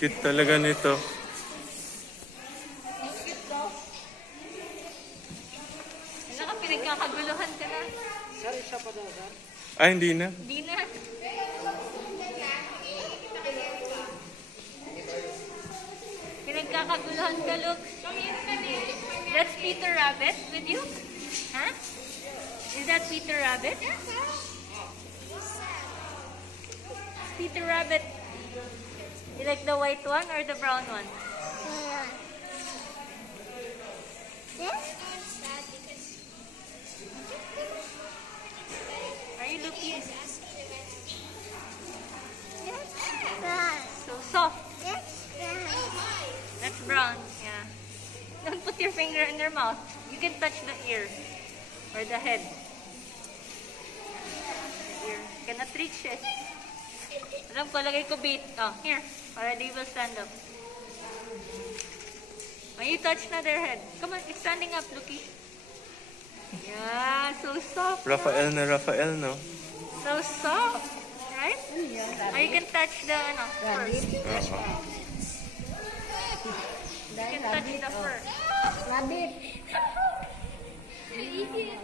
Cute talaga nito. Ano ka, pinagkakaguluhan ka na. Sir, isa pa daw, sir. Ay, hindi na. Hindi na. Pinagkakaguluhan ka, look. That's Peter Rabbit with you? Huh? Is that Peter Rabbit? Peter Rabbit. You like the white one or the brown one? Are you looking? So soft. That's brown. Yeah. Don't put your finger in their mouth. You can touch the ear or the head. The ear. Cannot reach it. Alam ko, lagay ko bait. Oh, here. Para they will stand up. When you touch na their head. Come on, it's standing up, Lucky. Yeah, so soft. Rafael na Rafael, no? So soft. Right? Or you can touch the, fur. You can touch the fur. Rabbit. What are you doing?